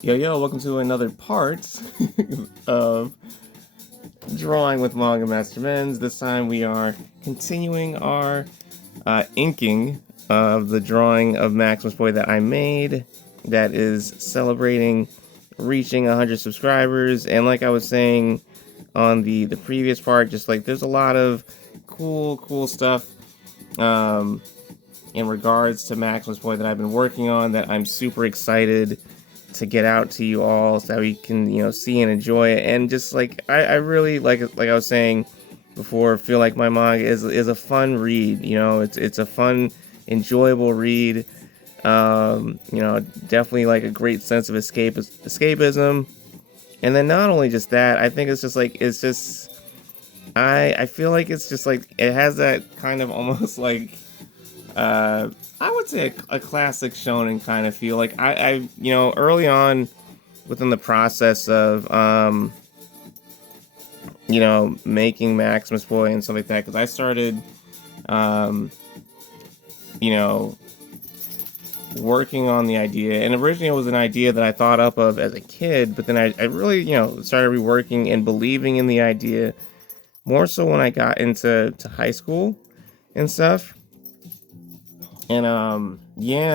Yo, welcome to another part of Drawing with Manga Master Menz. This time we are continuing our inking of the drawing of Maximus Boy that I made that is celebrating reaching 100 subscribers. And like I was saying on the previous part, just like there's a lot of cool stuff in regards to Maximus Boy that I've been working on that I'm super excited to get out to you all so that we can, see and enjoy it. And just like I really like I was saying before, feel like my manga is a fun read. It's a fun, enjoyable read. Definitely like a great sense of escapism. And then not only just that, I think I feel like it's just like it has that kind of almost like I would say a classic shonen kind of feel. Like early on within the process of making Maximus Boy and stuff like that, because I started you know working on the idea, and originally it was an idea that I thought up of as a kid, but then I really started reworking and believing in the idea more so when I got into high school and stuff. And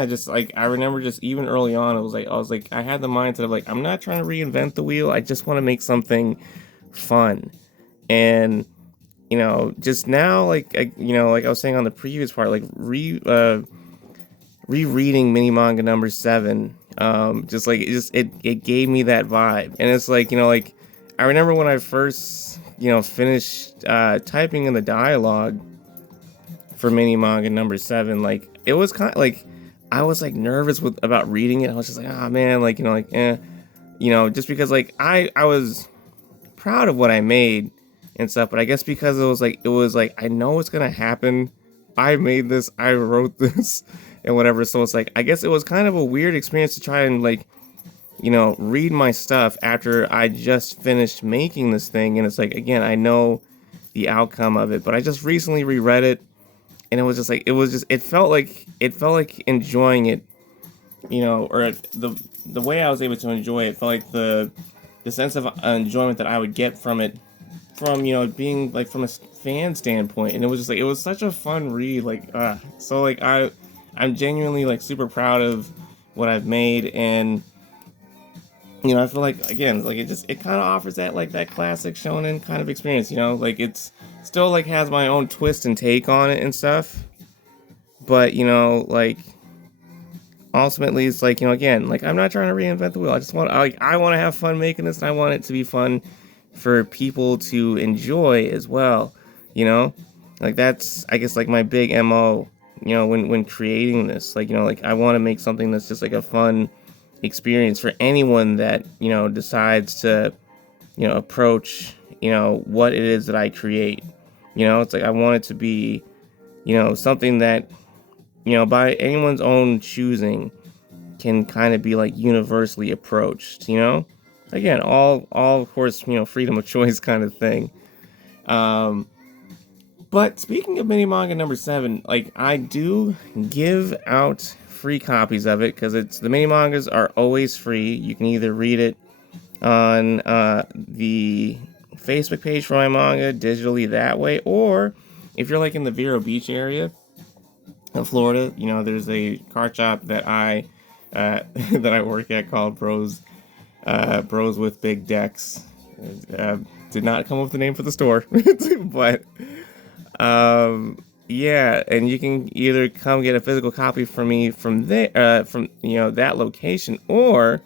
just like I remember, just even early on, I had the mindset of like, I'm not trying to reinvent the wheel. I just want to make something fun. And just now, like I was saying on the previous part, like rereading mini manga number 7, just like it gave me that vibe. And it's like I remember when I first finished typing in the dialogue for mini manga number 7, like it was kind of like I was like nervous about reading it. I was just like, oh man, just because like I was proud of what I made and stuff, but I guess because it was like I know it's gonna happen. I made this, I wrote this, and whatever. So it's like I guess it was kind of a weird experience to try and read my stuff after I just finished making this thing, and it's like again I know the outcome of it, but I just recently reread it, and it was just like it felt like enjoying it, or the way I was able to enjoy it felt like the sense of enjoyment that I would get from it, from being like from a fan standpoint. And it was just like it was such a fun read, so like I'm genuinely like super proud of what I've made. And I feel like again, like it kind of offers that classic shonen kind of experience. Like it's still like has my own twist and take on it and stuff, but like ultimately it's like again, like I'm not trying to reinvent the wheel. I want to have fun making this, and I want it to be fun for people to enjoy as well. Like that's I guess like my big MO. When creating this, like I want to make something that's just like a fun experience for anyone that decides to approach what it is that I create. It's like I want it to be something that by anyone's own choosing can kind of be like universally approached. Again, all of course freedom of choice kind of thing. But speaking of mini manga number 7, like I do give out free copies of it because the mini mangas are always free. You can either read it on the Facebook page for my manga digitally that way, or if you're like in the Vero Beach area of Florida, there's a card shop that I that I work at called Bros with Big Decks. Did not come up with the name for the store, but yeah, and you can either come get a physical copy from me from there, from that location, or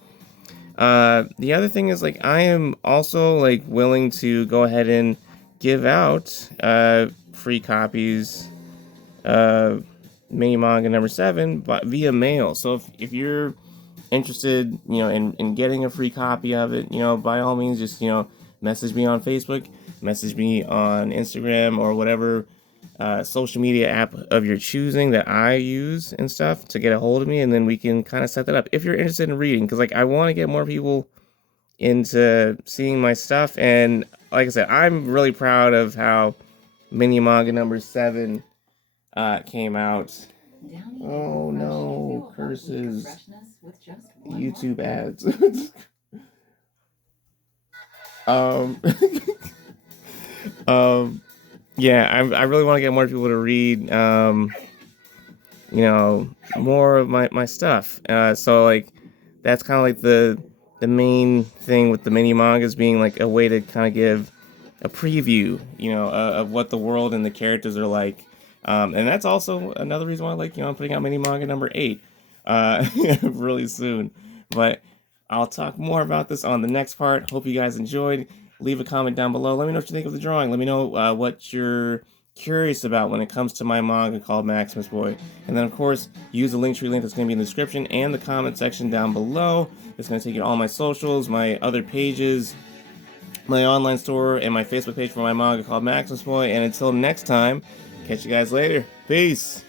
the other thing is like I am also like willing to go ahead and give out free copies of mini manga number 7 but via mail. So if you're interested in getting a free copy of it, by all means just message me on Facebook, message me on Instagram, or whatever social media app of your choosing that I use and stuff to get a hold of me, and then we can kind of set that up if you're interested in reading, because like I want to get more people into seeing my stuff. And like I said, I'm really proud of how mini manga number 7 came out. Oh no, curses. YouTube ads. um, um, yeah, I really want to get more people to read, more of my stuff. So like, that's kind of like the main thing with the mini mangas being like a way to kind of give a preview, of what the world and the characters are like. And that's also another reason why, like, I'm putting out mini manga number 8, really soon. But I'll talk more about this on the next part. Hope you guys enjoyed. Leave a comment down below. Let me know what you think of the drawing. Let me know what you're curious about when it comes to my manga called Maximus Boy. And then, of course, use the Linktree link that's going to be in the description and the comment section down below. It's going to take you to all my socials, my other pages, my online store, and my Facebook page for my manga called Maximus Boy. And until next time, catch you guys later. Peace.